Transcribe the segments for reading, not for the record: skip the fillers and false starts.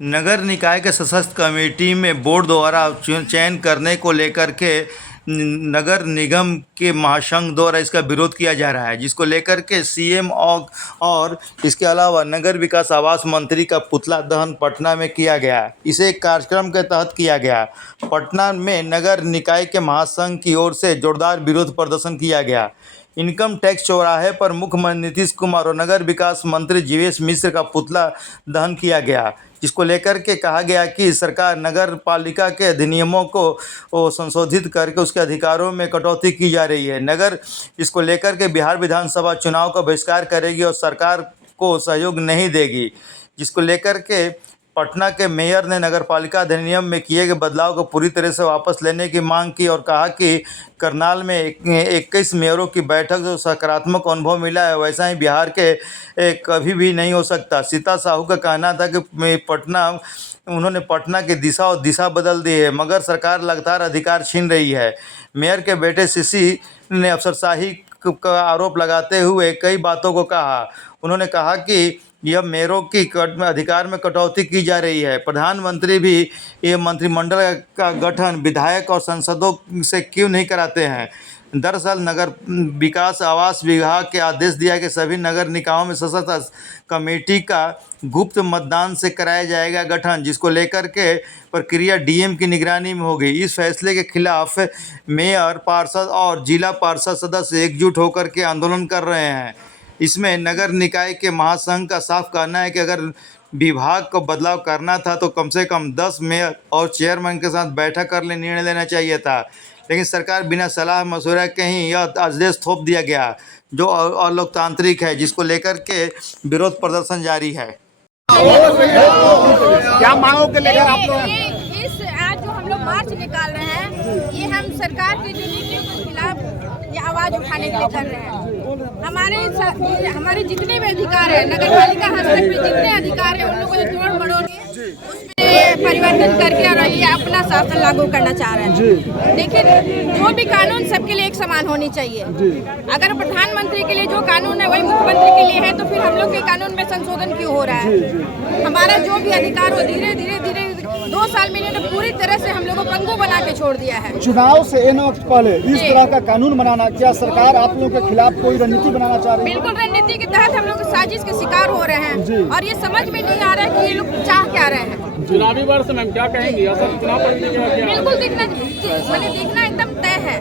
नगर निकाय के सशक्त कमेटी में बोर्ड द्वारा चयन करने को लेकर के नगर निगम के महासंघ द्वारा इसका विरोध किया जा रहा है, जिसको लेकर के सीएम और इसके अलावा नगर विकास आवास मंत्री का पुतला दहन पटना में किया गया। इसे एक कार्यक्रम के तहत किया गया। पटना में नगर निकाय के महासंघ की ओर से जोरदार विरोध प्रदर्शन किया गया। इनकम टैक्स चौराहे पर मुख्यमंत्री नीतीश कुमार और नगर विकास मंत्री जीवेश मिश्र का पुतला दहन किया गया, जिसको लेकर के कहा गया कि सरकार नगर पालिका के अधिनियमों को संशोधित करके उसके अधिकारों में कटौती की जा रही है। नगर इसको लेकर के बिहार विधानसभा चुनाव का बहिष्कार करेगी और सरकार को सहयोग नहीं देगी, जिसको लेकर के पटना के मेयर ने नगरपालिका अधिनियम में किए गए बदलाव को पूरी तरह से वापस लेने की मांग की और कहा कि करनाल में 21 मेयरों की बैठक जो सकारात्मक अनुभव मिला है, वैसा ही बिहार के कभी भी नहीं हो सकता। सीता साहू का कहना था कि उन्होंने पटना की दिशा बदल दी है, मगर सरकार लगातार अधिकार छीन रही है। मेयर के बेटे सीसी ने अफसरशाही का आरोप लगाते हुए कई बातों को कहा। उन्होंने कहा कि यह मेयरों की अधिकार में कटौती की जा रही है। प्रधानमंत्री भी ये मंत्रिमंडल का गठन विधायक और सांसदों से क्यों नहीं कराते हैं। दरअसल नगर विकास आवास विभाग के आदेश दिया कि सभी नगर निकायों में सशक्त कमेटी का गुप्त मतदान से कराया जाएगा गठन, जिसको लेकर के प्रक्रिया डीएम की निगरानी में होगी। इस फैसले के खिलाफ मेयर, पार्षद और जिला पार्षद सदस्य एकजुट होकर के आंदोलन कर रहे हैं। इसमें नगर निकाय के महासंघ का साफ कहना है कि अगर विभाग को बदलाव करना था तो कम से कम 10 मेयर और चेयरमैन के साथ बैठक कर निर्णय लेना चाहिए था, लेकिन सरकार बिना सलाह मशवरा के ही यह आदेश थोप दिया गया, जो अलोकतांत्रिक है, जिसको लेकर के विरोध प्रदर्शन जारी है। क्या मांगों के लेकर आप लोग इस आज जो हम लोग मार्च निकाल रहे हैं, ये हम सरकार की जो नीतियों के खिलाफ ये आवाज उठाने के लिए कर रहे हैं। हमारे जितने भी अधिकार है, नगर पालिका हस्तक में जितने अधिकार है, उन लोगों को तोड़ मरोड़ के उसमें परिवर्तन करके और ये अपना शासन लागू करना चाह रहे हैं। लेकिन जो भी कानून सबके लिए एक समान होनी चाहिए। अगर प्रधानमंत्री के लिए जो कानून है वही मुख्यमंत्री के लिए है, तो फिर हम लोग के कानून में संशोधन क्यों हो रहा है। हमारा जो भी अधिकार हो धीरे धीरे 2 साल में इन्होंने पूरी तरह से हम लोगों को पंगु बना के छोड़ दिया है। चुनाव से एक वक्त पहले इस तरह का कानून बनाना, क्या सरकार आप लोगों के खिलाफ कोई रणनीति बनाना चाह रही है? बिल्कुल रणनीति के तहत हम लोग साजिश के शिकार हो रहे हैं और ये समझ में नहीं आ रहा है कि ये लोग चाह क्या रहे हैं। चुनावी वर्ष मैम क्या कहेंगी? असर चुनाव बिल्कुल दिखना एकदम तय है।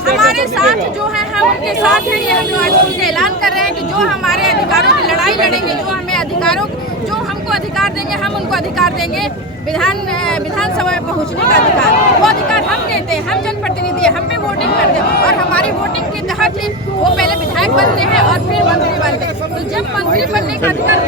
हमारे साथ जो है हम उनके साथ हैं। ये हम लोग आज उनसे ऐलान कर रहे हैं कि जो हमारे अधिकारों की लड़ाई लड़ेंगे, जो हमें अधिकारों जो हमको अधिकार देंगे, हम उनको अधिकार देंगे। विधानसभा में पहुंचने का अधिकार, वो अधिकार हम देते हैं। हम जनप्रतिनिधि हैं, हम भी वोटिंग करते हैं और हमारी वोटिंग के तहत ही वो पहले विधायक बनते हैं और फिर मंत्री बनते हैं। तो जब मंत्री बनने का अधिकार